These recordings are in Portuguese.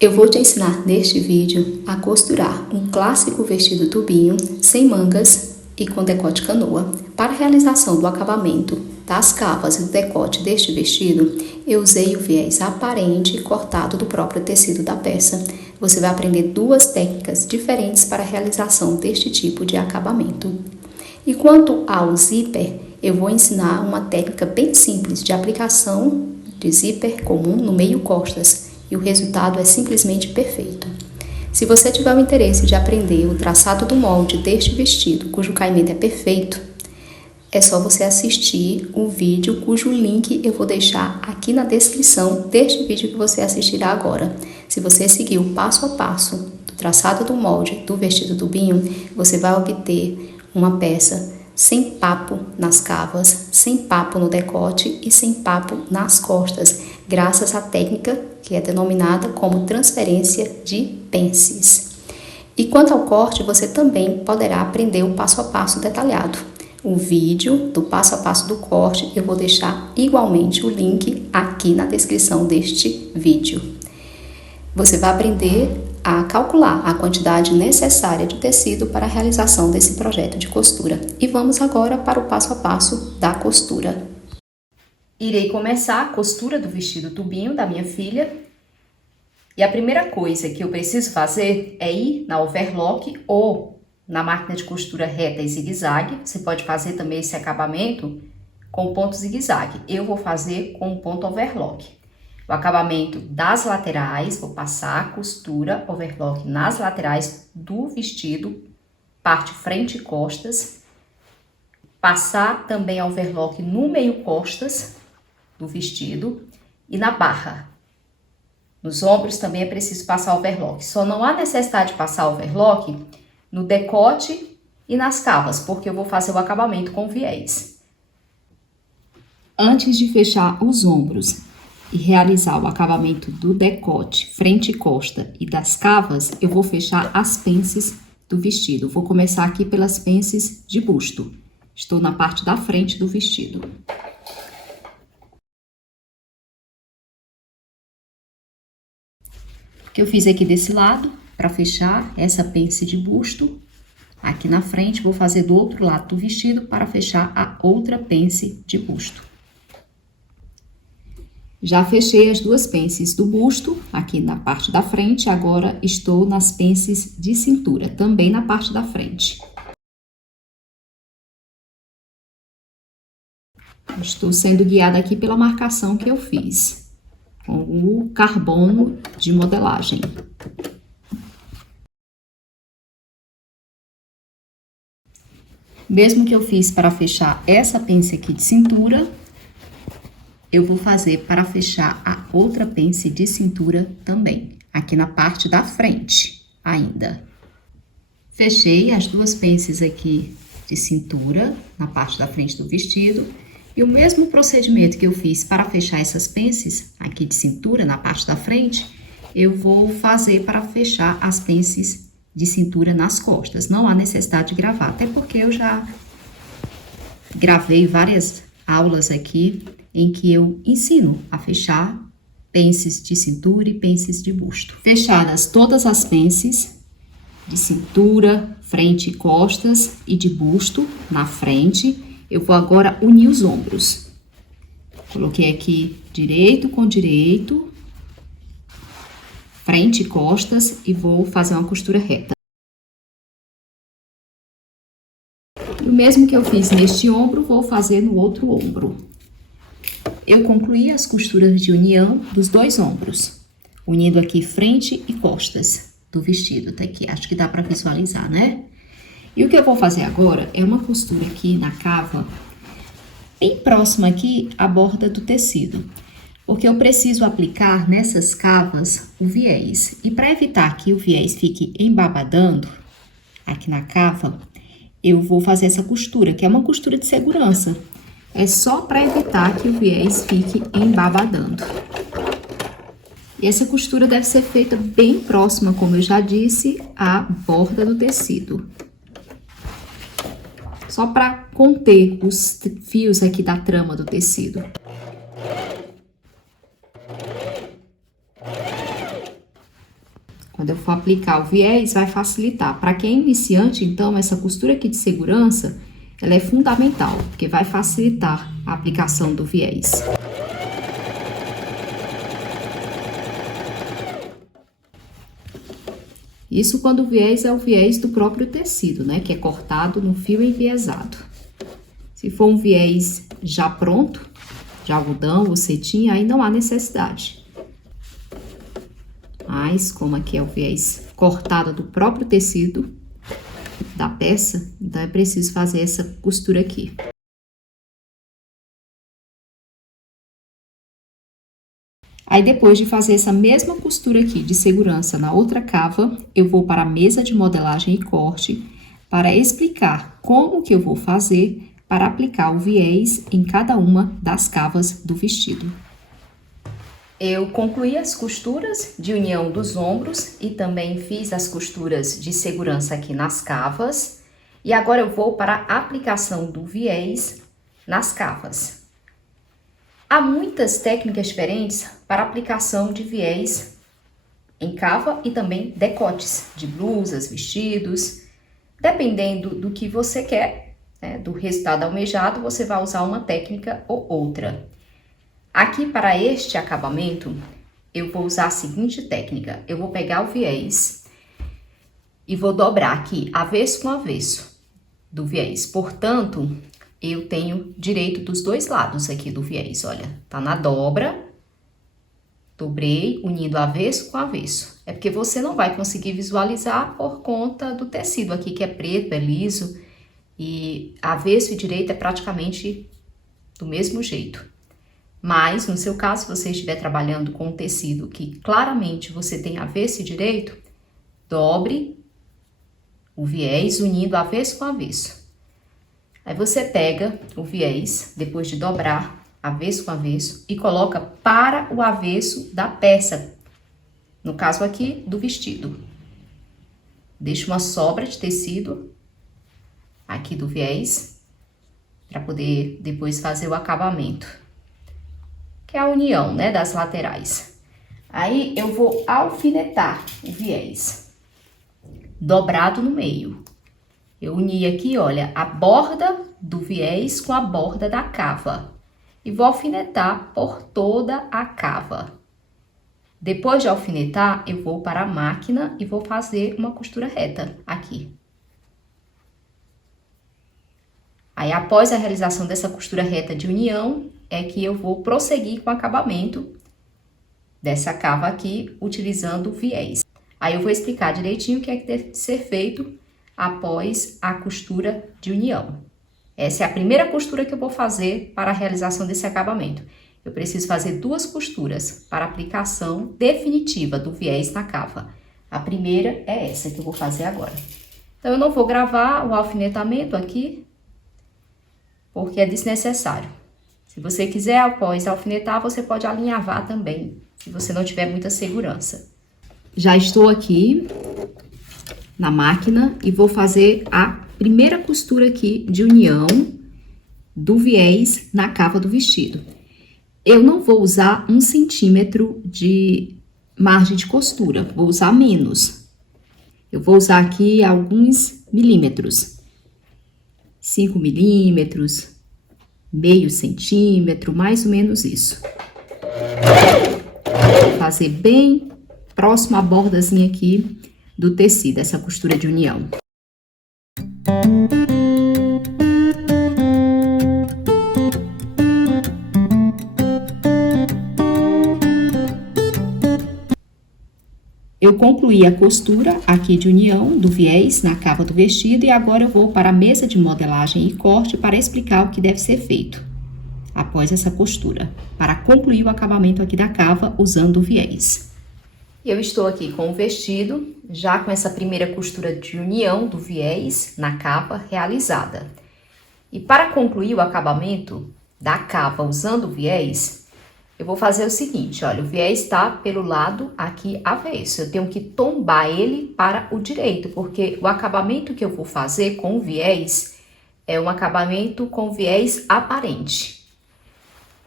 Eu vou te ensinar neste vídeo a costurar um clássico vestido tubinho, sem mangas e com decote canoa. Para a realização do acabamento das cavas e do decote deste vestido, eu usei o viés aparente cortado do próprio tecido da peça. Você vai aprender duas técnicas diferentes para a realização deste tipo de acabamento. E quanto ao zíper, eu vou ensinar uma técnica bem simples de aplicação de zíper comum no meio costas. E o resultado é simplesmente perfeito. Se você tiver o interesse de aprender o traçado do molde deste vestido, cujo caimento é perfeito, é só você assistir o vídeo cujo link eu vou deixar aqui na descrição deste vídeo que você assistirá agora. Se você seguir o passo a passo do traçado do molde do vestido tubinho, você vai obter uma peça sem papo nas cavas, sem papo no decote e sem papo nas costas, graças à técnica que é denominada como transferência de pences. E quanto ao corte, você também poderá aprender o passo a passo detalhado. O vídeo do passo a passo do corte eu vou deixar igualmente o link aqui na descrição deste vídeo. Você vai aprender a calcular a quantidade necessária de tecido para a realização desse projeto de costura. E vamos agora para o passo a passo da costura. Irei começar a costura do vestido tubinho da minha filha. E a primeira coisa que eu preciso fazer é ir na overlock ou na máquina de costura reta e zigue-zague. Você pode fazer também esse acabamento com ponto zigue-zague. Eu vou fazer com ponto overlock. O acabamento das laterais, vou passar a costura overlock nas laterais do vestido, parte frente e costas. Passar também a overlock no meio costas do vestido e na barra. Nos ombros também é preciso passar overlock. Só não há necessidade de passar overlock no decote e nas cavas, porque eu vou fazer o acabamento com viés. Antes de fechar os ombros e realizar o acabamento do decote, frente e costa e das cavas, eu vou fechar as pences do vestido. Vou começar aqui pelas pences de busto. Estou na parte da frente do vestido. O que eu fiz aqui desse lado, para fechar essa pence de busto, aqui na frente, vou fazer do outro lado do vestido para fechar a outra pence de busto. Já fechei as duas pences do busto, aqui na parte da frente, agora estou nas pences de cintura, também na parte da frente. Estou sendo guiada aqui pela marcação que eu fiz, com o carbono de modelagem. Mesmo que eu fiz para fechar essa pence aqui de cintura, eu vou fazer para fechar a outra pence de cintura também, aqui na parte da frente ainda. Fechei as duas pences aqui de cintura, na parte da frente do vestido, e o mesmo procedimento que eu fiz para fechar essas pences aqui de cintura, na parte da frente, eu vou fazer para fechar as pences de cintura nas costas. Não há necessidade de gravar, até porque eu já gravei várias aulas aqui em que eu ensino a fechar pences de cintura e pences de busto. Fechadas todas as pences de cintura, frente e costas e de busto na frente, eu vou agora unir os ombros. Coloquei aqui direito com direito, frente e costas e vou fazer uma costura reta. E o mesmo que eu fiz neste ombro, vou fazer no outro ombro. Eu concluí as costuras de união dos dois ombros, unindo aqui frente e costas do vestido, até aqui, acho que dá para visualizar, né? E o que eu vou fazer agora é uma costura aqui na cava, bem próxima aqui à borda do tecido, porque eu preciso aplicar nessas cavas o viés. E para evitar que o viés fique embabadando aqui na cava, eu vou fazer essa costura, que é uma costura de segurança. É só para evitar que o viés fique embabadando. E essa costura deve ser feita bem próxima, como eu já disse, à borda do tecido. Só para conter os fios aqui da trama do tecido. Quando eu for aplicar o viés, vai facilitar. Para quem é iniciante, então, essa costura aqui de segurança, ela é fundamental, porque vai facilitar a aplicação do viés. Isso quando o viés é o viés do próprio tecido, né? Que é cortado no fio enviesado. Se for um viés já pronto, de algodão ou cetim, aí não há necessidade. Mas, como aqui é o viés cortado do próprio tecido da peça, então é preciso fazer essa costura aqui. Aí, depois de fazer essa mesma costura aqui de segurança na outra cava, eu vou para a mesa de modelagem e corte para explicar como que eu vou fazer para aplicar o viés em cada uma das cavas do vestido. Eu concluí as costuras de união dos ombros e também fiz as costuras de segurança aqui nas cavas. E agora eu vou para a aplicação do viés nas cavas. Há muitas técnicas diferentes para aplicação de viés em cava e também decotes de blusas, vestidos. Dependendo do que você quer, né, do resultado almejado, você vai usar uma técnica ou outra. Aqui, para este acabamento, eu vou usar a seguinte técnica. Eu vou pegar o viés e vou dobrar aqui avesso com avesso do viés. Portanto, eu tenho direito dos dois lados aqui do viés, olha. Tá na dobra, dobrei, unindo avesso com avesso. É porque você não vai conseguir visualizar por conta do tecido aqui, que é preto, é liso. E avesso e direito é praticamente do mesmo jeito. Mas, no seu caso, se você estiver trabalhando com um tecido que claramente você tem avesso e direito, dobre o viés unindo avesso com avesso. Aí você pega o viés, depois de dobrar avesso com avesso, e coloca para o avesso da peça, no caso aqui, do vestido. Deixa uma sobra de tecido aqui do viés, para poder depois fazer o acabamento, que é a união, né, das laterais. Aí, eu vou alfinetar o viés, dobrado no meio. Eu uni aqui, olha, a borda do viés com a borda da cava. E vou alfinetar por toda a cava. Depois de alfinetar, eu vou para a máquina e vou fazer uma costura reta aqui. Aí, após a realização dessa costura reta de união, é que eu vou prosseguir com o acabamento dessa cava aqui, utilizando o viés. Aí, eu vou explicar direitinho o que é que deve ser feito após a costura de união. Essa é a primeira costura que eu vou fazer para a realização desse acabamento. Eu preciso fazer duas costuras para a aplicação definitiva do viés na cava. A primeira é essa que eu vou fazer agora. Então, eu não vou gravar o alfinetamento aqui, porque é desnecessário. Se você quiser, após alfinetar, você pode alinhavar também, se você não tiver muita segurança. Já estou aqui na máquina e vou fazer a primeira costura aqui de união do viés na cava do vestido. Eu não vou usar 1 centímetro de margem de costura, vou usar menos. Eu vou usar aqui alguns milímetros. 5 milímetros, meio centímetro, mais ou menos isso. Vou fazer bem próximo à bordazinha aqui do tecido, essa costura de união. Eu concluí a costura aqui de união do viés na cava do vestido e agora eu vou para a mesa de modelagem e corte para explicar o que deve ser feito após essa costura, para concluir o acabamento aqui da cava usando o viés. Eu estou aqui com o vestido, já com essa primeira costura de união do viés na cava realizada. E para concluir o acabamento da cava usando o viés, eu vou fazer o seguinte, olha, o viés está pelo lado aqui avesso. Eu tenho que tombar ele para o direito, porque o acabamento que eu vou fazer com o viés é um acabamento com viés aparente.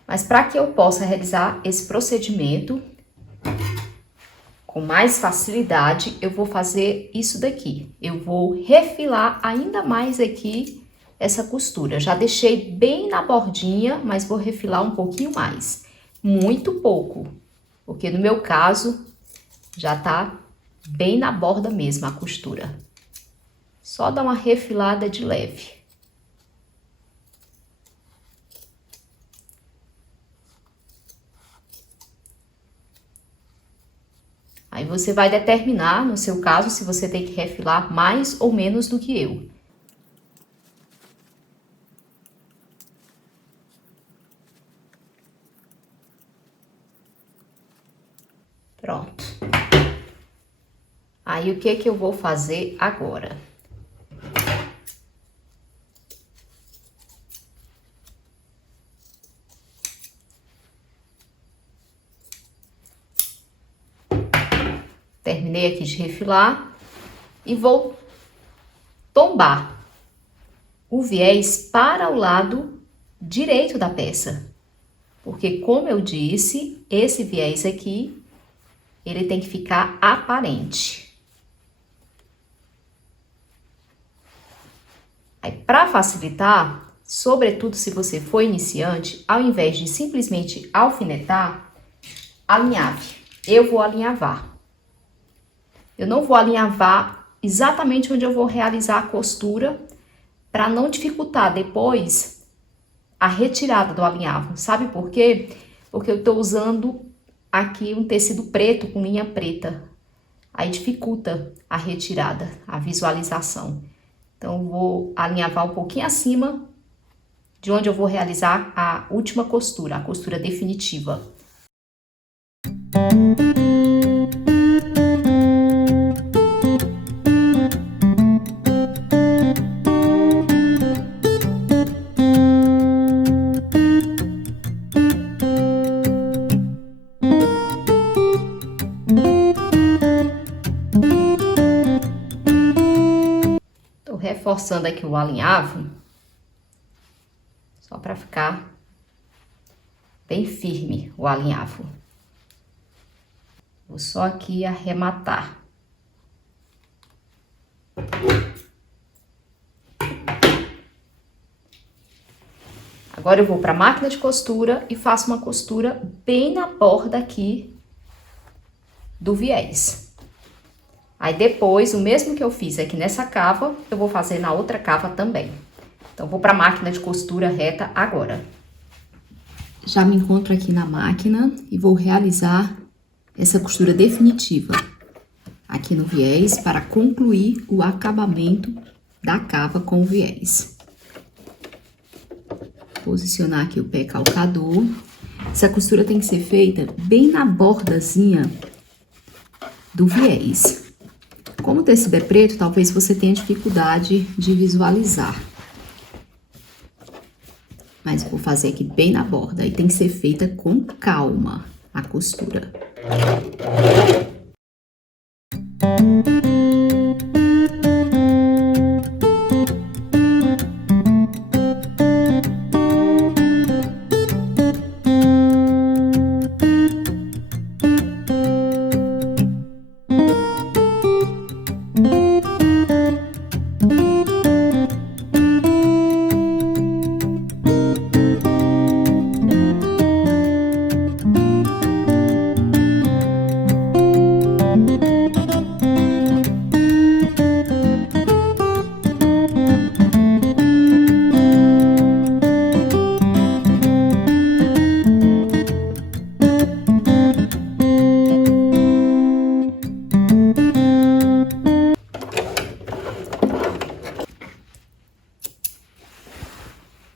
Mas para que eu possa realizar esse procedimento com mais facilidade, eu vou fazer isso daqui. Eu vou refilar ainda mais aqui essa costura. Já deixei bem na bordinha, mas vou refilar um pouquinho mais. Muito pouco, porque no meu caso, já tá bem na borda mesmo a costura. Só dar uma refilada de leve. Aí você vai determinar, no seu caso, se você tem que refilar mais ou menos do que eu. Pronto. Aí, o que que eu vou fazer agora? Terminei aqui de refilar e vou tombar o viés para o lado direito da peça. Porque, como eu disse, esse viés aqui, ele tem que ficar aparente. Aí, para facilitar, sobretudo se você for iniciante, ao invés de simplesmente alfinetar, alinhave. Eu vou alinhavar. Eu não vou alinhavar exatamente onde eu vou realizar a costura, para não dificultar depois a retirada do alinhavo. Sabe por quê? Porque eu tô usando aqui um tecido preto com linha preta. Aí dificulta a retirada, a visualização. Então, eu vou alinhavar um pouquinho acima de onde eu vou realizar a última costura, a costura definitiva. Tô reforçando aqui o alinhavo, só para ficar bem firme o alinhavo. Vou só aqui arrematar. Agora eu vou para a máquina de costura e faço uma costura bem na borda aqui do viés. Aí depois, o mesmo que eu fiz aqui nessa cava, eu vou fazer na outra cava também. Então, vou para a máquina de costura reta agora. Já me encontro aqui na máquina e vou realizar essa costura definitiva aqui no viés para concluir o acabamento da cava com o viés. Posicionar aqui o pé calcador. Essa costura tem que ser feita bem na bordazinha do viés. Como o tecido é preto, talvez você tenha dificuldade de visualizar. Mas vou fazer aqui bem na borda. E tem que ser feita com calma a costura.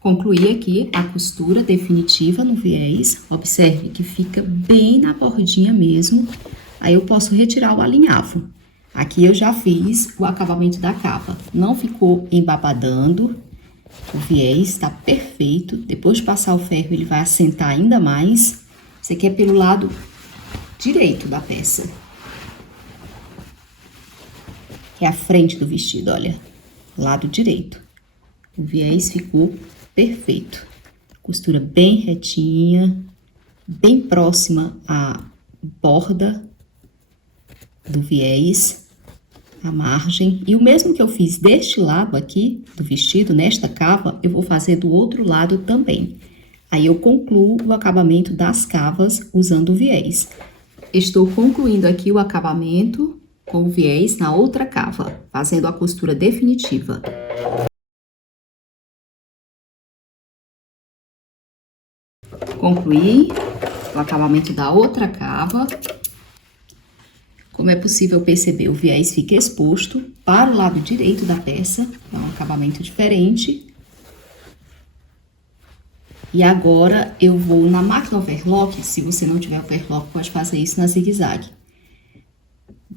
Concluí aqui a costura definitiva no viés. Observe que fica bem na bordinha mesmo. Aí eu posso retirar o alinhavo. Aqui eu já fiz o acabamento da capa. Não ficou embabadando. O viés tá perfeito. Depois de passar o ferro, ele vai assentar ainda mais. Isso aqui é pelo lado direito da peça. Que é a frente do vestido, olha. Lado direito. O viés ficou perfeito. Costura bem retinha, bem próxima à borda do viés, a margem. E o mesmo que eu fiz deste lado aqui do vestido, nesta cava, eu vou fazer do outro lado também. Aí eu concluo o acabamento das cavas usando o viés. Estou concluindo aqui o acabamento com o viés na outra cava, fazendo a costura definitiva. Concluí o acabamento da outra cava. Como é possível perceber, o viés fica exposto para o lado direito da peça, é um acabamento diferente. E agora eu vou na máquina overlock. Se você não tiver overlock, pode fazer isso na zigue-zague.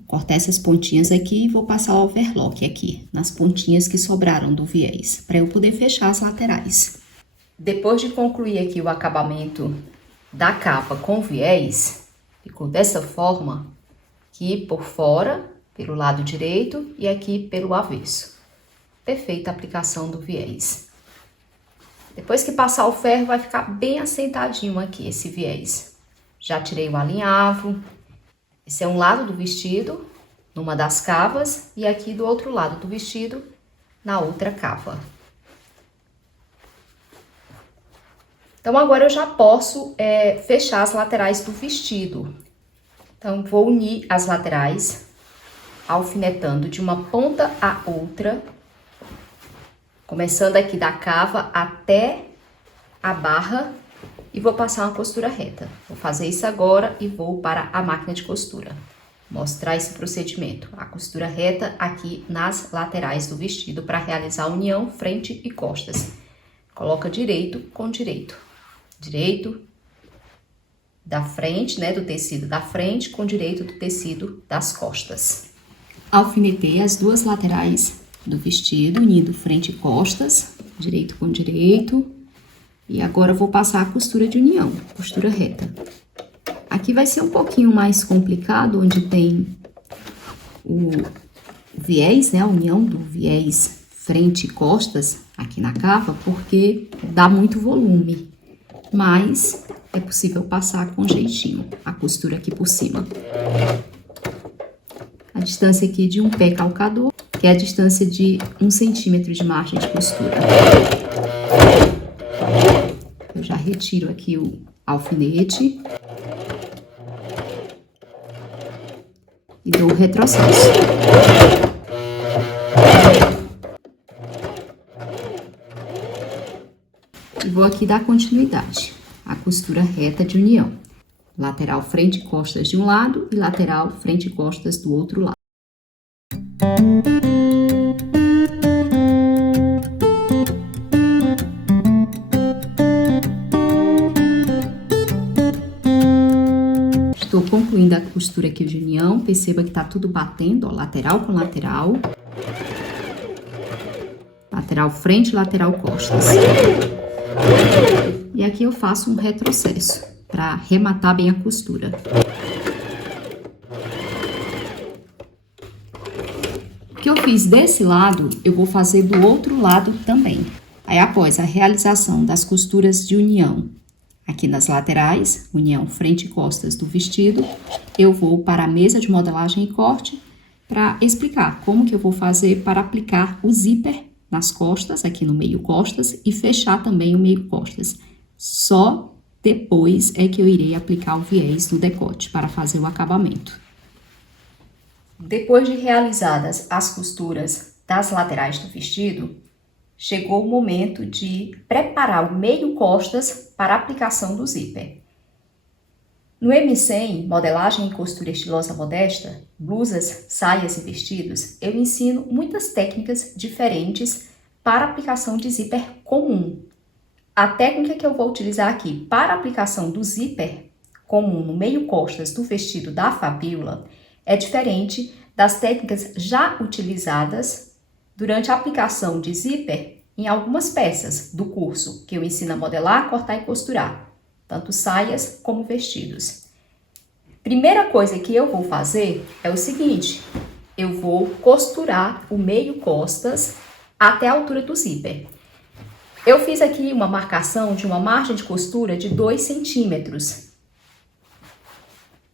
Cortar essas pontinhas aqui e vou passar o overlock aqui, nas pontinhas que sobraram do viés, para eu poder fechar as laterais. Depois de concluir aqui o acabamento da capa com viés, ficou dessa forma, aqui por fora, pelo lado direito e aqui pelo avesso. Perfeita a aplicação do viés. Depois que passar o ferro, vai ficar bem assentadinho aqui esse viés. Já tirei o alinhavo. Esse é um lado do vestido, numa das cavas, e aqui do outro lado do vestido, na outra cava. Então, agora eu já posso fechar as laterais do vestido. Então, vou unir as laterais, alfinetando de uma ponta a outra, começando aqui da cava até a barra, e vou passar uma costura reta. Vou fazer isso agora e vou para a máquina de costura. Mostrar esse procedimento, a costura reta aqui nas laterais do vestido para realizar a união frente e costas. Coloca direito com direito. Direito da frente, né, do tecido da frente com direito do tecido das costas. Alfinetei as duas laterais do vestido, unindo frente e costas, direito com direito. E agora eu vou passar a costura de união, costura reta. Aqui vai ser um pouquinho mais complicado, onde tem o viés, né, a união do viés frente e costas aqui na cava, porque dá muito volume. Mas é possível passar com jeitinho a costura aqui por cima. A distância aqui de um pé calcador, que é a distância de 1 centímetro de margem de costura. Eu já retiro aqui o alfinete e dou o retrocesso. E vou aqui dar continuidade à costura reta de união. Lateral frente e costas de um lado e lateral frente e costas do outro lado. Estou concluindo a costura aqui de união. Perceba que tá tudo batendo, ó, lateral com lateral. Lateral frente, lateral costas. E aqui eu faço um retrocesso para arrematar bem a costura. O que eu fiz desse lado, eu vou fazer do outro lado também. Aí, após a realização das costuras de união aqui nas laterais, união frente e costas do vestido, eu vou para a mesa de modelagem e corte para explicar como que eu vou fazer para aplicar o zíper nas costas, aqui no meio costas, e fechar também o meio costas. Só depois é que eu irei aplicar o viés no decote para fazer o acabamento. Depois de realizadas as costuras das laterais do vestido, chegou o momento de preparar o meio costas para a aplicação do zíper. No M100, modelagem e costura estilosa modesta, blusas, saias e vestidos, eu ensino muitas técnicas diferentes para a aplicação de zíper comum. A técnica que eu vou utilizar aqui para a aplicação do zíper comum no meio costas do vestido da fabíola é diferente das técnicas já utilizadas durante a aplicação de zíper em algumas peças do curso que eu ensino a modelar, cortar e costurar, tanto saias como vestidos. Primeira coisa que eu vou fazer é o seguinte: eu vou costurar o meio costas até a altura do zíper. Eu fiz aqui uma marcação de uma margem de costura de 2 centímetros.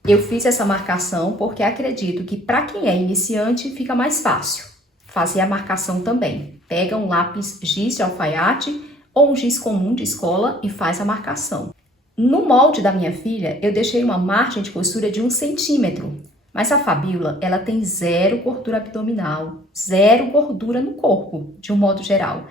Eu fiz essa marcação porque acredito que para quem é iniciante fica mais fácil fazer a marcação também. Pega um lápis giz de alfaiate ou um giz comum de escola e faz a marcação. No molde da minha filha, eu deixei uma margem de costura de 1 centímetro, mas a Fabiola, ela tem zero gordura abdominal, zero gordura no corpo, de um modo geral.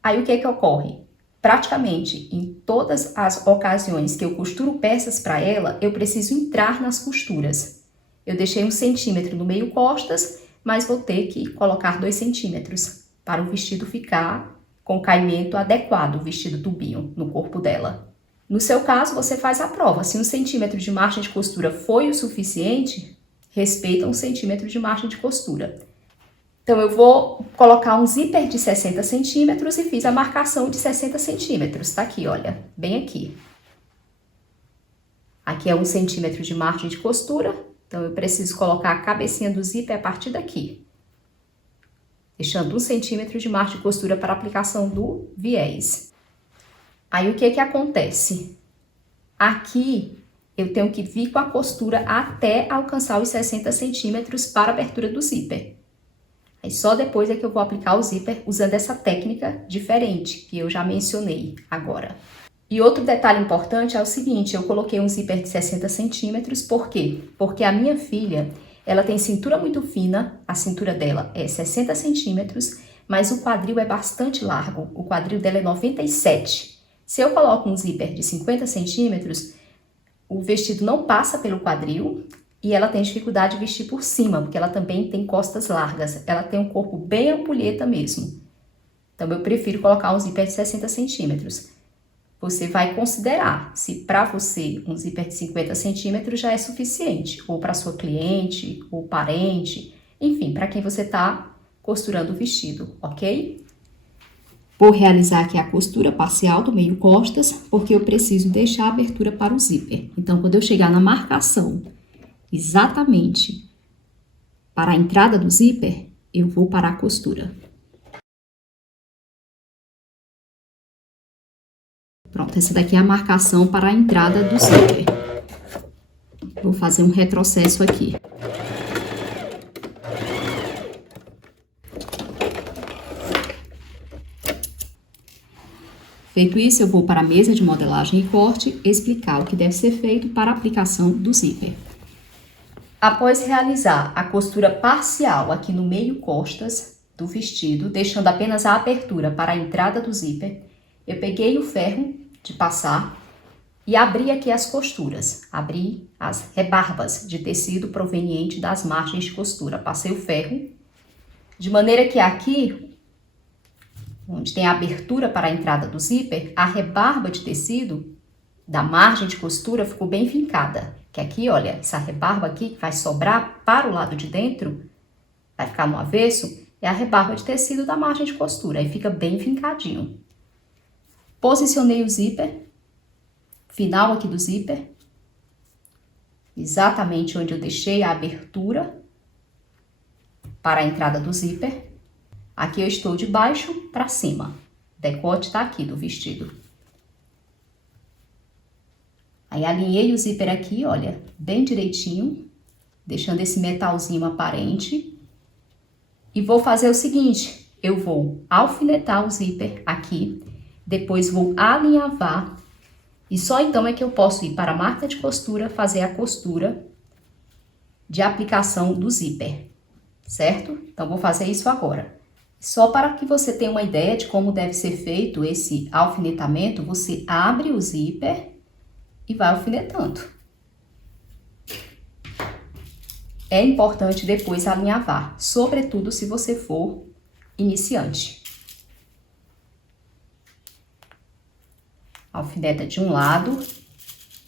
Aí o que é que ocorre? Praticamente em todas as ocasiões que eu costuro peças para ela, eu preciso entrar nas costuras. Eu deixei 1 centímetro no meio costas, mas vou ter que colocar 2 centímetros para o vestido ficar com caimento adequado, o vestido tubinho no corpo dela. No seu caso, você faz a prova. Se 1 centímetro de margem de costura foi o suficiente, respeita 1 centímetro de margem de costura. Então, eu vou colocar um zíper de 60 centímetros e fiz a marcação de 60 centímetros. Tá aqui, olha, bem aqui. Aqui é 1 centímetro de margem de costura, então eu preciso colocar a cabecinha do zíper a partir daqui. Deixando 1 centímetro de margem de costura para a aplicação do viés. Aí, o que que acontece? Aqui, eu tenho que vir com a costura até alcançar os 60 centímetros para a abertura do zíper. Aí, só depois é que eu vou aplicar o zíper usando essa técnica diferente, que eu já mencionei agora. E outro detalhe importante é o seguinte, eu coloquei um zíper de 60 centímetros, por quê? Porque a minha filha, ela tem cintura muito fina, a cintura dela é 60 centímetros, mas o quadril é bastante largo, o quadril dela é 97. Se eu coloco um zíper de 50 centímetros, o vestido não passa pelo quadril e ela tem dificuldade de vestir por cima, porque ela também tem costas largas. Ela tem um corpo bem ampulheta mesmo. Então, eu prefiro colocar um zíper de 60 centímetros. Você vai considerar se para você um zíper de 50 centímetros já é suficiente, ou para sua cliente, ou parente, enfim, para quem você está costurando o vestido, ok? Vou realizar aqui a costura parcial do meio costas, porque eu preciso deixar a abertura para o zíper. Então, quando eu chegar na marcação exatamente para a entrada do zíper, eu vou parar a costura. Pronto, essa daqui é a marcação para a entrada do zíper. Vou fazer um retrocesso aqui. Feito isso, eu vou para a mesa de modelagem e corte explicar o que deve ser feito para a aplicação do zíper. Após realizar a costura parcial aqui no meio costas do vestido, deixando apenas a abertura para a entrada do zíper, eu peguei o ferro de passar e abri aqui as costuras. Abri as rebarbas de tecido proveniente das margens de costura. Passei o ferro, de maneira que aqui, onde tem a abertura para a entrada do zíper, a rebarba de tecido da margem de costura ficou bem fincada. Que aqui, olha, essa rebarba aqui que vai sobrar para o lado de dentro, vai ficar no avesso, é a rebarba de tecido da margem de costura. Aí fica bem fincadinho. Posicionei o zíper, final aqui do zíper, exatamente onde eu deixei a abertura para a entrada do zíper. Aqui eu estou de baixo para cima. O decote tá aqui do vestido. Aí alinhei o zíper aqui, olha, bem direitinho, deixando esse metalzinho aparente. E vou fazer o seguinte, eu vou alfinetar o zíper aqui, depois vou alinhavar, e só então é que eu posso ir para a marca de costura, fazer a costura de aplicação do zíper, certo? Então, vou fazer isso agora. Só para que você tenha uma ideia de como deve ser feito esse alfinetamento, você abre o zíper e vai alfinetando. É importante depois alinhavar, sobretudo se você for iniciante. Alfineta de um lado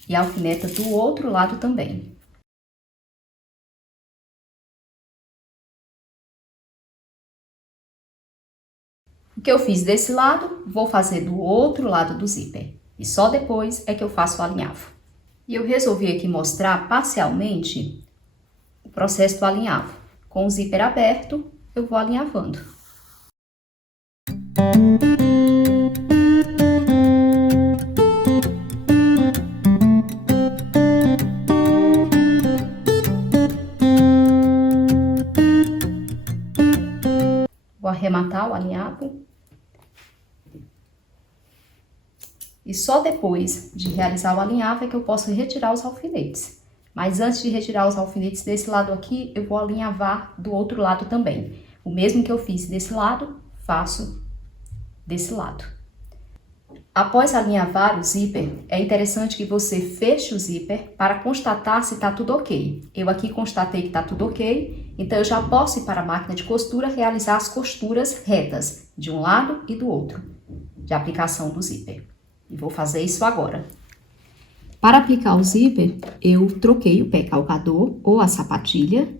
e alfineta do outro lado também. O que eu fiz desse lado, vou fazer do outro lado do zíper. E só depois é que eu faço o alinhavo. E eu resolvi aqui mostrar parcialmente o processo do alinhavo. Com o zíper aberto, eu vou alinhavando. arrematar o alinhavo. E só depois de realizar o alinhavo é que eu posso retirar os alfinetes. Mas antes de retirar os alfinetes desse lado aqui, eu vou alinhavar do outro lado também. O mesmo que eu fiz desse lado, faço desse lado. Após alinhavar o zíper, é interessante que você feche o zíper para constatar se está tudo ok. Eu aqui constatei que está tudo ok, então eu já posso ir para a máquina de costura realizar as costuras retas, de um lado e do outro, de aplicação do zíper. E vou fazer isso agora. Para aplicar o zíper, eu troquei o pé calcador ou a sapatilha.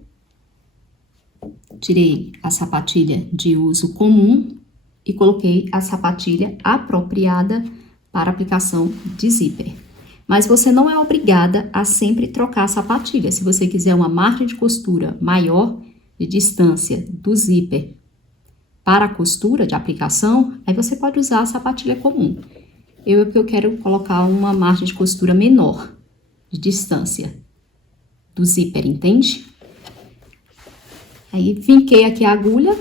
Tirei a sapatilha de uso comum e coloquei a sapatilha apropriada para aplicação de zíper. Mas você não é obrigada a sempre trocar a sapatilha. Se você quiser uma margem de costura maior de distância do zíper para a costura de aplicação, aí você pode usar a sapatilha comum. Eu quero colocar uma margem de costura menor de distância do zíper, entende? Aí, finquei aqui a agulha,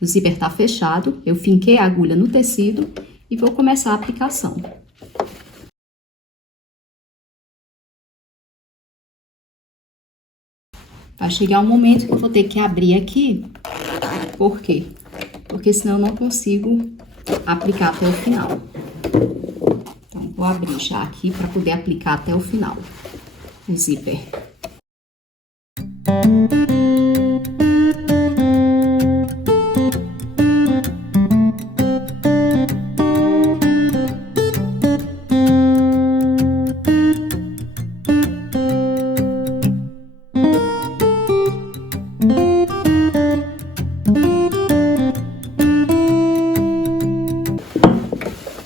o zíper tá fechado, eu finquei a agulha no tecido e vou começar a aplicação. Vai chegar um momento que eu vou ter que abrir aqui, por quê? Porque senão eu não consigo aplicar até o final. Então, vou abrir já aqui para poder aplicar até o final o zíper.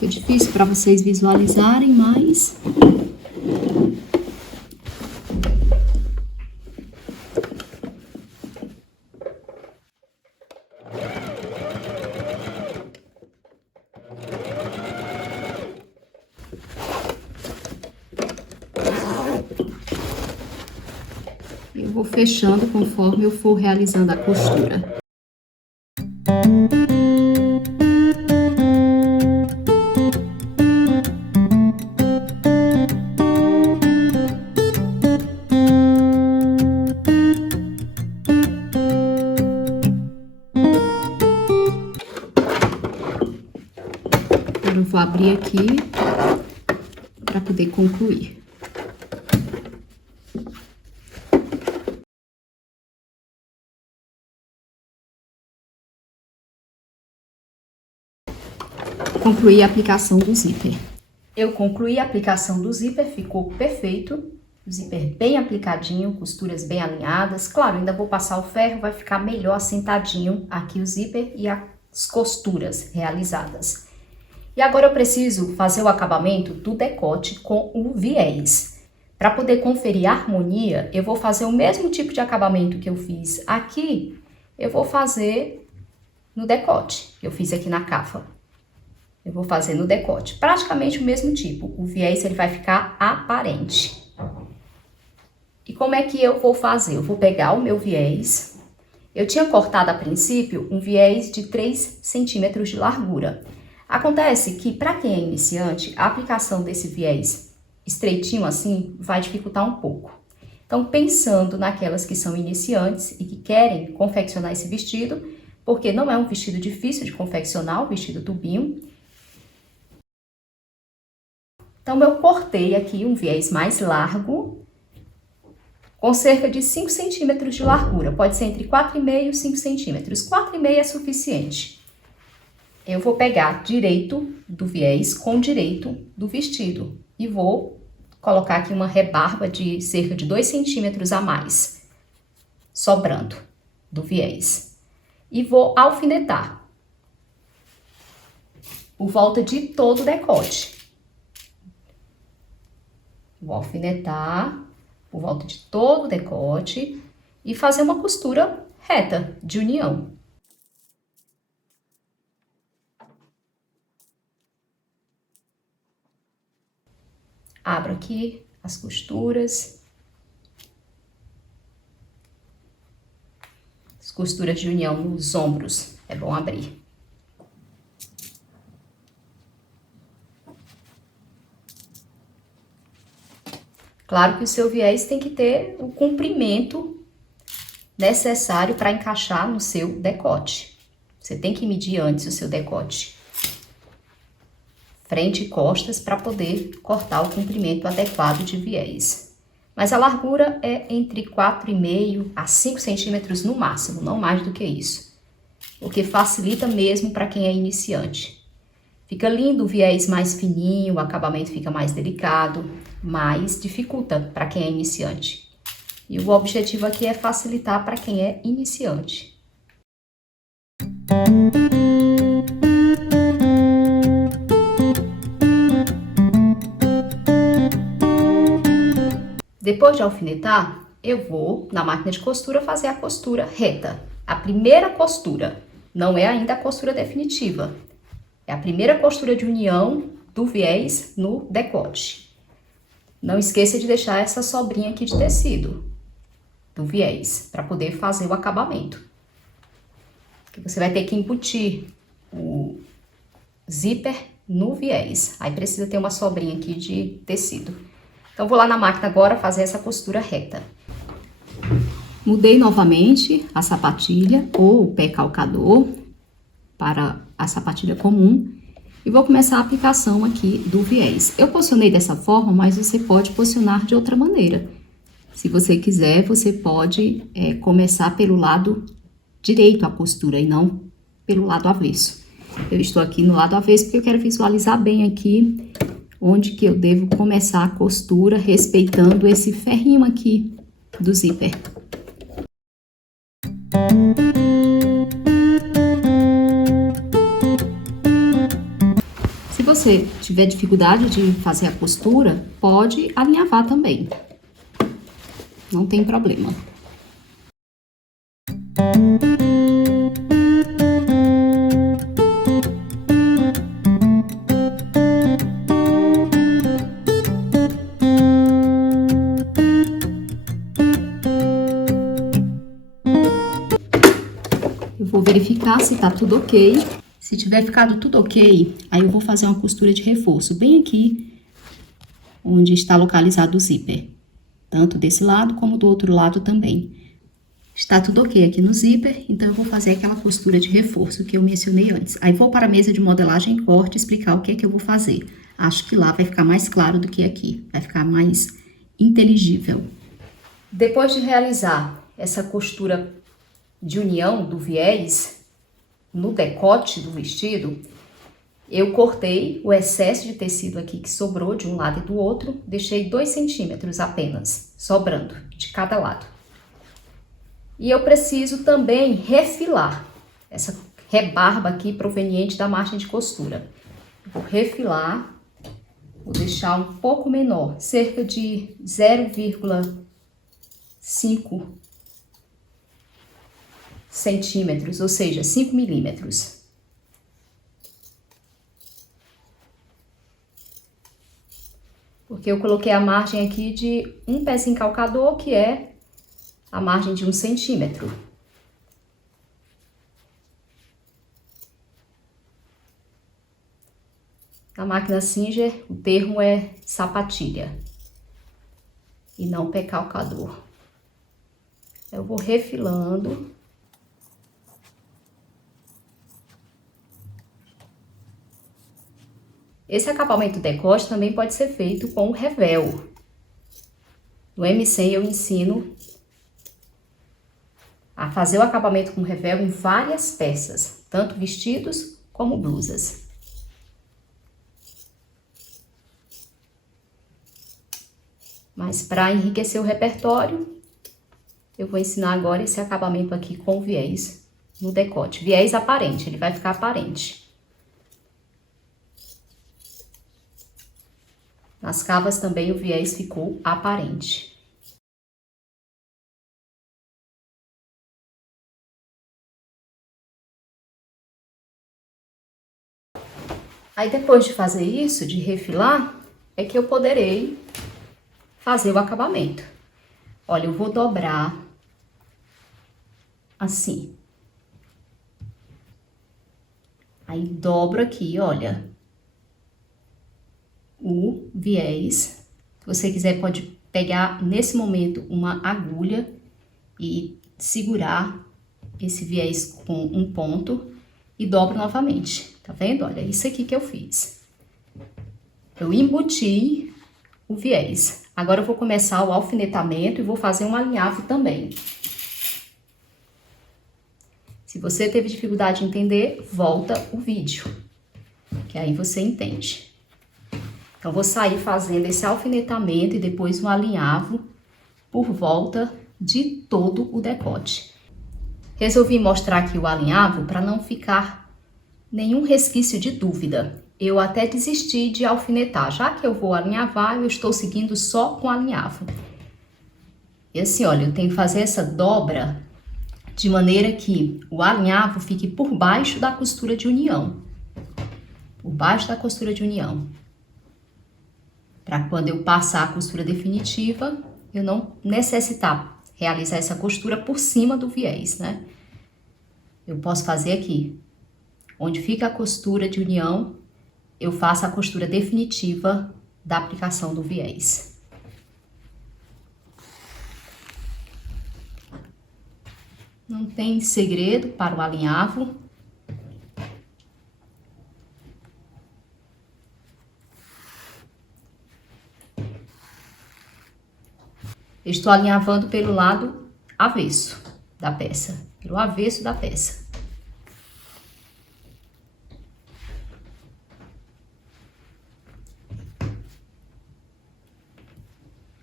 É difícil para vocês visualizarem, mas eu vou fechando conforme eu for realizando a costura. Agora eu vou abrir aqui para poder concluir. Concluí a aplicação do zíper. Eu concluí a aplicação do zíper, ficou perfeito. O zíper bem aplicadinho, costuras bem alinhadas. Claro, ainda vou passar o ferro, vai ficar melhor assentadinho aqui o zíper e as costuras realizadas. E agora eu preciso fazer o acabamento do decote com o viés. Para poder conferir a harmonia, eu vou fazer o mesmo tipo de acabamento que eu fiz aqui, eu vou fazer no decote, que eu fiz aqui na cafa. Eu vou fazer no decote, praticamente o mesmo tipo. O viés ele vai ficar aparente. E como é que eu vou fazer? Eu vou pegar o meu viés. Eu tinha cortado a princípio um viés de 3 centímetros de largura. Acontece que para quem é iniciante, a aplicação desse viés estreitinho assim vai dificultar um pouco. Então, pensando naquelas que são iniciantes e que querem confeccionar esse vestido, porque não é um vestido difícil de confeccionar, o vestido tubinho. Então, eu cortei aqui um viés mais largo, com cerca de 5 centímetros de largura. Pode ser entre 4,5 e 5 centímetros. 4,5 é suficiente. Eu vou pegar direito do viés com direito do vestido. E vou colocar aqui uma rebarba de cerca de 2 centímetros a mais, sobrando do viés. E vou alfinetar por volta de todo o decote. Vou alfinetar por volta de todo o decote e fazer uma costura reta de união. Abro aqui as costuras. as costuras de união nos ombros. É bom abrir. Claro que o seu viés tem que ter o comprimento necessário para encaixar no seu decote. Você tem que medir antes o seu decote, frente e costas, para poder cortar o comprimento adequado de viés. Mas a largura é entre 4,5 a 5 centímetros no máximo, não mais do que isso. O que facilita mesmo para quem é iniciante. Fica lindo o viés mais fininho, o acabamento fica mais delicado, mas dificulta para quem é iniciante. E o objetivo aqui é facilitar para quem é iniciante. Depois de alfinetar, eu vou, na máquina de costura, fazer a costura reta. A primeira costura, não é ainda a costura definitiva. É a primeira costura de união do viés no decote. Não esqueça de deixar essa sobrinha aqui de tecido do viés, para poder fazer o acabamento. Que você vai ter que embutir o zíper no viés. Aí precisa ter uma sobrinha aqui de tecido. Então, vou lá na máquina agora fazer essa costura reta. Mudei novamente a sapatilha ou o pé calcador para a sapatilha comum e vou começar a aplicação aqui do viés. Eu posicionei dessa forma, mas você pode posicionar de outra maneira. Se você quiser, você pode começar pelo lado direito a costura e não pelo lado avesso. Eu estou aqui no lado avesso porque eu quero visualizar bem aqui onde que eu devo começar a costura, respeitando esse ferrinho aqui do zíper. Se você tiver dificuldade de fazer a costura, pode alinhavar também. Não tem problema. Eu vou verificar se tá tudo ok. Se tiver ficado tudo ok, aí eu vou fazer uma costura de reforço bem aqui, onde está localizado o zíper. Tanto desse lado como do outro lado também. Está tudo ok aqui no zíper, então eu vou fazer aquela costura de reforço que eu mencionei antes. Aí vou para a mesa de modelagem e corte explicar o que é que eu vou fazer. Acho que lá vai ficar mais claro do que aqui, vai ficar mais inteligível. Depois de realizar essa costura de união do viés no decote do vestido, eu cortei o excesso de tecido aqui que sobrou de um lado e do outro, deixei 2 centímetros apenas, sobrando de cada lado. E eu preciso também refilar essa rebarba aqui proveniente da margem de costura. Vou refilar, vou deixar um pouco menor, cerca de 0,5 centímetros, ou seja, 5 milímetros. Porque eu coloquei a margem aqui de um pezinho calcador, que é a margem de 1 centímetro. Na máquina Singer, o termo é sapatilha e não pé calcador. Eu vou refilando. Esse acabamento decote também pode ser feito com o revel. No M100 eu ensino a fazer o acabamento com revel em várias peças, tanto vestidos como blusas. Mas para enriquecer o repertório, eu vou ensinar agora esse acabamento aqui com viés no decote. Viés aparente, ele vai ficar aparente. Nas cavas também o viés ficou aparente. Aí depois de fazer isso, de refilar, é que eu poderei fazer o acabamento. Olha, eu vou dobrar assim. Aí, dobro aqui, olha, o viés. Se você quiser, pode pegar, nesse momento, uma agulha e segurar esse viés com um ponto e dobro novamente. Tá vendo? Olha, isso aqui que eu fiz. Eu embuti o viés. Agora eu vou começar o alfinetamento e vou fazer um alinhavo também. Se você teve dificuldade em entender, volta o vídeo, que aí você entende. Então, vou sair fazendo esse alfinetamento e depois um alinhavo por volta de todo o decote. Resolvi mostrar aqui o alinhavo para não ficar nenhum resquício de dúvida. Eu até desisti de alfinetar, já que eu vou alinhavar, eu estou seguindo só com alinhavo. E assim, olha, eu tenho que fazer essa dobra de maneira que o alinhavo fique por baixo da costura de união. Por baixo da costura de união. Para quando eu passar a costura definitiva, eu não necessitar realizar essa costura por cima do viés, né? Eu posso fazer aqui. Onde fica a costura de união, eu faço a costura definitiva da aplicação do viés. Não tem segredo para o alinhavo. Eu estou alinhavando pelo lado avesso da peça, pelo avesso da peça.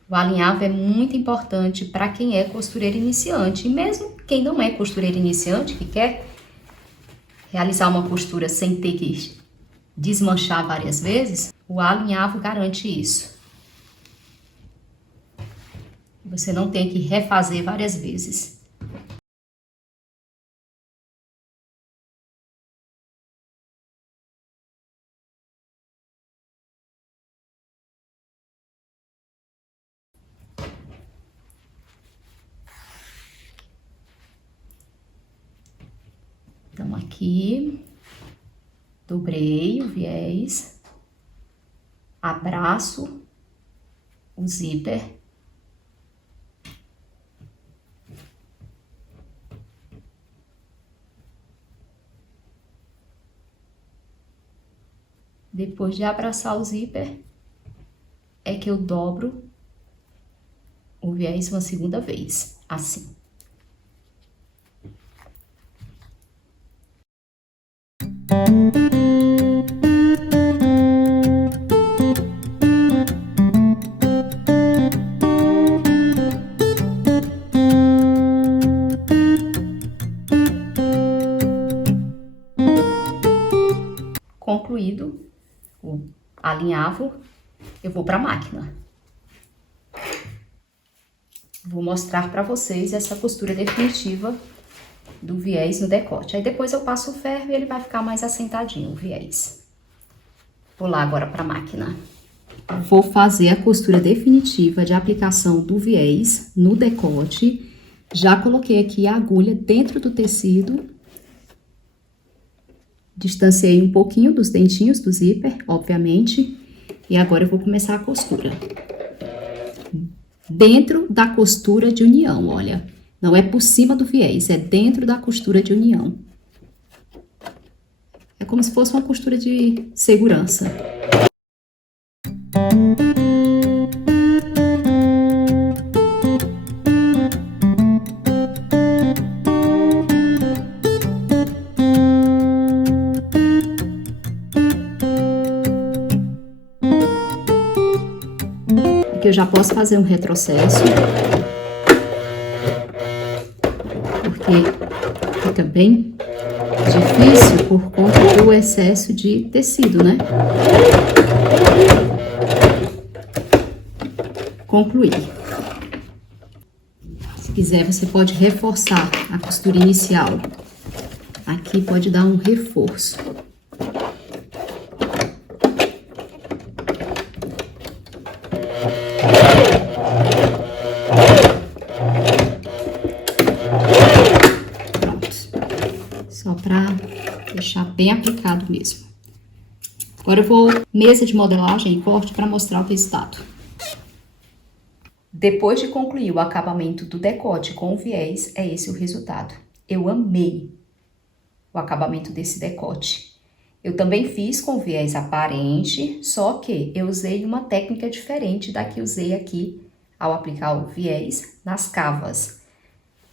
O alinhavo é muito importante para quem é costureira iniciante, e mesmo quem não é costureira iniciante, que quer realizar uma costura sem ter que desmanchar várias vezes, o alinhavo garante isso. Você não tem que refazer várias vezes. Então, aqui, dobrei o viés, abraço o zíper. Depois de abraçar o zíper, é que eu dobro o viés uma segunda vez, assim. Concluído o alinhavo, eu vou para a máquina. Vou mostrar para vocês essa costura definitiva do viés no decote. Aí depois eu passo o ferro e ele vai ficar mais assentadinho, o viés. Vou lá agora para a máquina. Vou fazer a costura definitiva de aplicação do viés no decote. Já coloquei aqui a agulha dentro do tecido. Distanciei um pouquinho dos dentinhos do zíper, obviamente. E agora eu vou começar a costura. Dentro da costura de união, olha. Não é por cima do viés, é dentro da costura de união. É como se fosse uma costura de segurança. Aqui eu já posso fazer um retrocesso. Porque fica bem difícil por conta do excesso de tecido, né? Concluir. Se quiser, você pode reforçar a costura inicial. Aqui pode dar um reforço. deixar bem aplicado mesmo. Agora eu vou mesa de modelagem e corte para mostrar o resultado. Depois de concluir o acabamento do decote com o viés, é esse o resultado. Eu amei o acabamento desse decote. Eu também fiz com viés aparente, só que eu usei uma técnica diferente da que usei aqui ao aplicar o viés nas cavas.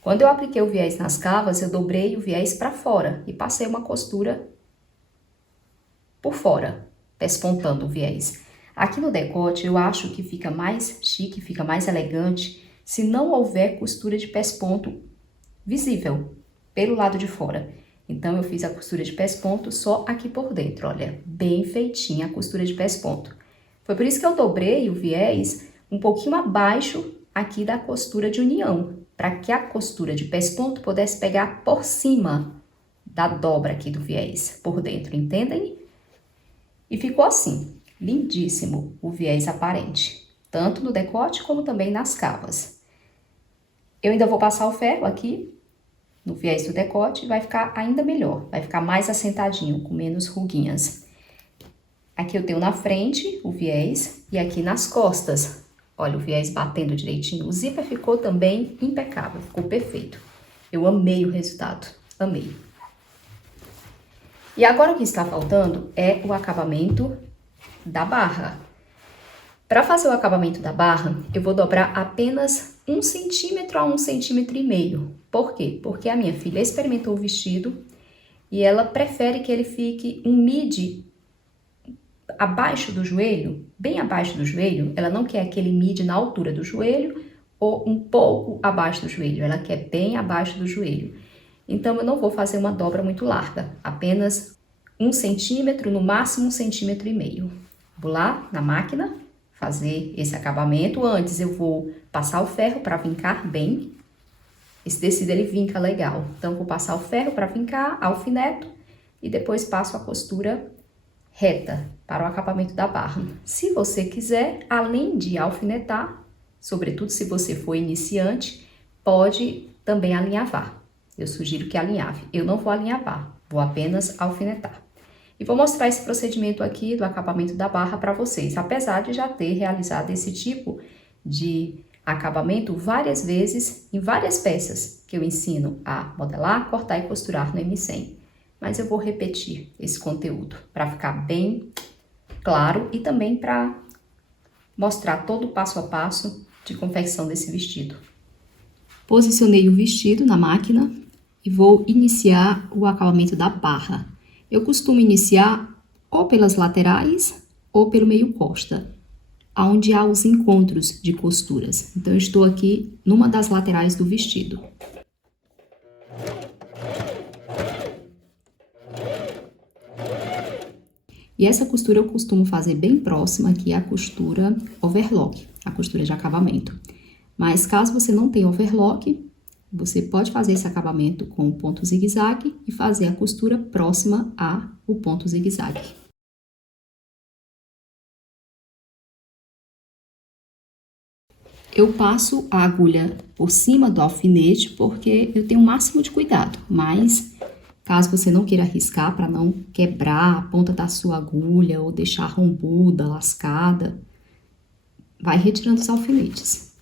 Quando eu apliquei o viés nas cavas, eu dobrei o viés para fora e passei uma costura por fora, pespontando o viés. Aqui no decote, eu acho que fica mais chique, fica mais elegante, se não houver costura de pesponto visível pelo lado de fora. Então, eu fiz a costura de pesponto só aqui por dentro, olha, bem feitinha a costura de pesponto. Foi por isso que eu dobrei o viés um pouquinho abaixo aqui da costura de união, para que a costura de pesponto pudesse pegar por cima da dobra aqui do viés, por dentro, entendem? E ficou assim, lindíssimo o viés aparente, tanto no decote como também nas cavas. Eu ainda vou passar o ferro aqui no viés do decote, vai ficar ainda melhor, vai ficar mais assentadinho, com menos ruguinhas. Aqui eu tenho na frente o viés e aqui nas costas, olha o viés batendo direitinho. O zíper ficou também impecável, ficou perfeito. Eu amei o resultado, amei. E agora o que está faltando é o acabamento da barra. Para fazer o acabamento da barra, eu vou dobrar apenas 1 centímetro a 1,5 centímetros. Por quê? Porque a minha filha experimentou o vestido e ela prefere que ele fique um midi abaixo do joelho, bem abaixo do joelho. Ela não quer aquele midi na altura do joelho ou um pouco abaixo do joelho, ela quer bem abaixo do joelho. Então, eu não vou fazer uma dobra muito larga, apenas 1 centímetro, no máximo 1,5 centímetros. Vou lá na máquina fazer esse acabamento. Antes eu vou passar o ferro para vincar bem. Esse tecido ele vinca legal, então vou passar o ferro para vincar, alfineto e depois passo a costura reta para o acabamento da barra. Se você quiser, além de alfinetar, sobretudo se você for iniciante, pode também alinhavar. Eu sugiro que alinhave. Eu não vou alinhavar, vou apenas alfinetar. E vou mostrar esse procedimento aqui do acabamento da barra para vocês, apesar de já ter realizado esse tipo de acabamento várias vezes em várias peças que eu ensino a modelar, cortar e costurar no M100. Mas eu vou repetir esse conteúdo para ficar bem claro e também para mostrar todo o passo a passo de confecção desse vestido. Posicionei o vestido na máquina e vou iniciar o acabamento da barra. Eu costumo iniciar ou pelas laterais ou pelo meio costa, onde há os encontros de costuras. Então, eu estou aqui numa das laterais do vestido. E essa costura eu costumo fazer bem próxima aqui à costura overlock, a costura de acabamento. Mas caso você não tenha overlock, você pode fazer esse acabamento com o ponto zigue-zague e fazer a costura próxima ao ponto zigue-zague. Eu passo a agulha por cima do alfinete porque eu tenho o máximo de cuidado, mas caso você não queira arriscar para não quebrar a ponta da sua agulha ou deixar rombuda, lascada, vai retirando os alfinetes.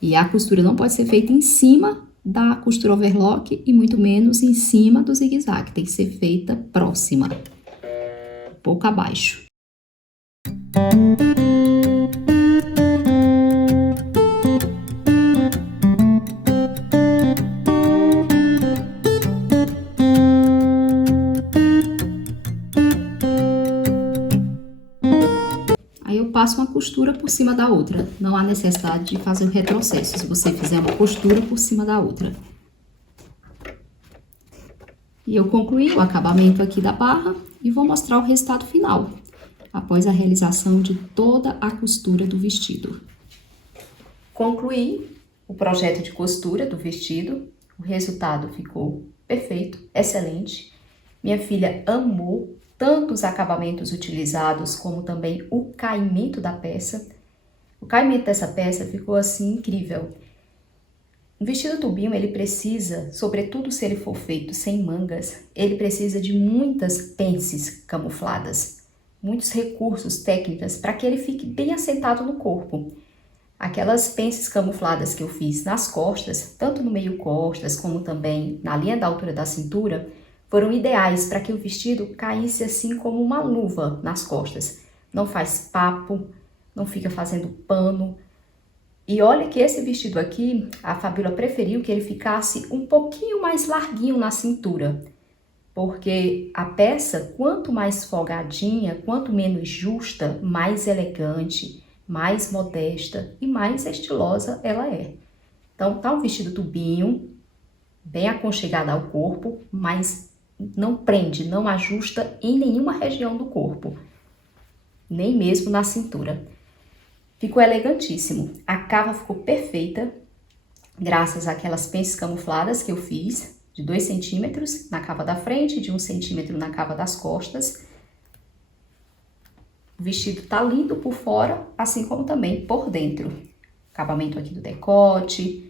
E a costura não pode ser feita em cima da costura overlock e muito menos em cima do zigue-zague. Tem que ser feita próxima, um pouco abaixo. Aí eu passo uma costura por cima da outra. Não há necessidade de fazer o retrocesso se você fizer uma costura por cima da outra. E eu concluí o acabamento aqui da barra e vou mostrar o resultado final, após a realização de toda a costura do vestido. Concluí o projeto de costura do vestido. O resultado ficou perfeito, excelente. Minha filha amou tanto os acabamentos utilizados, como também o caimento da peça. O caimento dessa peça ficou assim incrível. Um vestido tubinho, ele precisa, sobretudo se ele for feito sem mangas, ele precisa de muitas pences camufladas, muitos recursos, técnicas, para que ele fique bem assentado no corpo. Aquelas pences camufladas que eu fiz nas costas, tanto no meio costas como também na linha da altura da cintura, foram ideais para que o vestido caísse assim como uma luva nas costas. Não faz papo, não fica fazendo pano. E olha que esse vestido aqui, a Fabíola preferiu que ele ficasse um pouquinho mais larguinho na cintura. Porque a peça, quanto mais folgadinha, quanto menos justa, mais elegante, mais modesta e mais estilosa ela é. Então, tá um vestido tubinho, bem aconchegado ao corpo, mas não prende, não ajusta em nenhuma região do corpo, nem mesmo na cintura. Ficou elegantíssimo. A cava ficou perfeita, graças àquelas pences camufladas que eu fiz, de 2 centímetros na cava da frente, de 1 centímetro na cava das costas. O vestido tá lindo por fora, assim como também por dentro. Acabamento aqui do decote,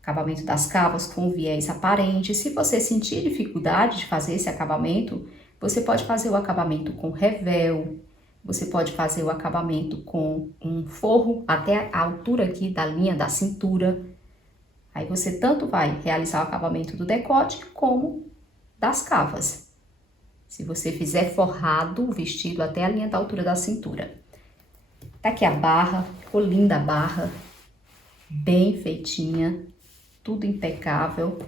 acabamento das cavas com viés aparente. Se você sentir dificuldade de fazer esse acabamento, você pode fazer o acabamento com revel, você pode fazer o acabamento com um forro até a altura aqui da linha da cintura. Aí você tanto vai realizar o acabamento do decote como das cavas. Se você fizer forrado o vestido até a linha da altura da cintura. Tá aqui a barra, ficou linda a barra, bem feitinha, tudo impecável.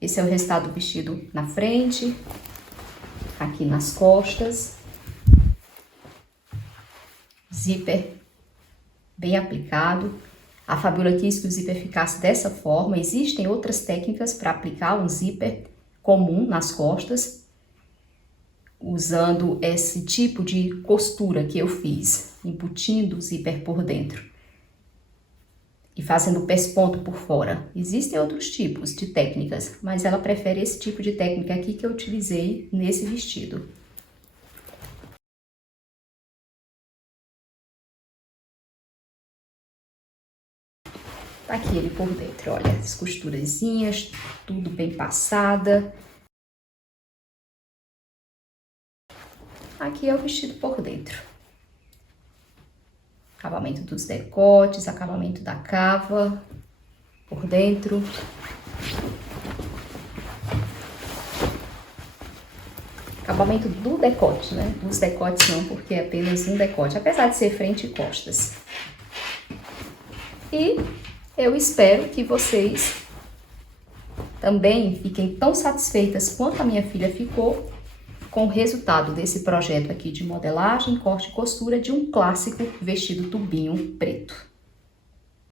Esse é o resultado do vestido na frente, aqui nas costas. Zíper bem aplicado. A Fabíola quis que o zíper ficasse dessa forma. Existem outras técnicas para aplicar um zíper comum nas costas, usando esse tipo de costura que eu fiz, embutindo o zíper por dentro e fazendo o pesponto por fora. Existem outros tipos de técnicas, mas ela prefere esse tipo de técnica aqui que eu utilizei nesse vestido. Tá aqui ele por dentro, olha, as costurazinhas, tudo bem passada. Aqui é o vestido por dentro. Acabamento dos decotes, acabamento da cava por dentro. Acabamento do decote, né? Dos decotes não, porque é apenas um decote, apesar de ser frente e costas. E eu espero que vocês também fiquem tão satisfeitas quanto a minha filha ficou com o resultado desse projeto aqui de modelagem, corte e costura de um clássico vestido tubinho preto.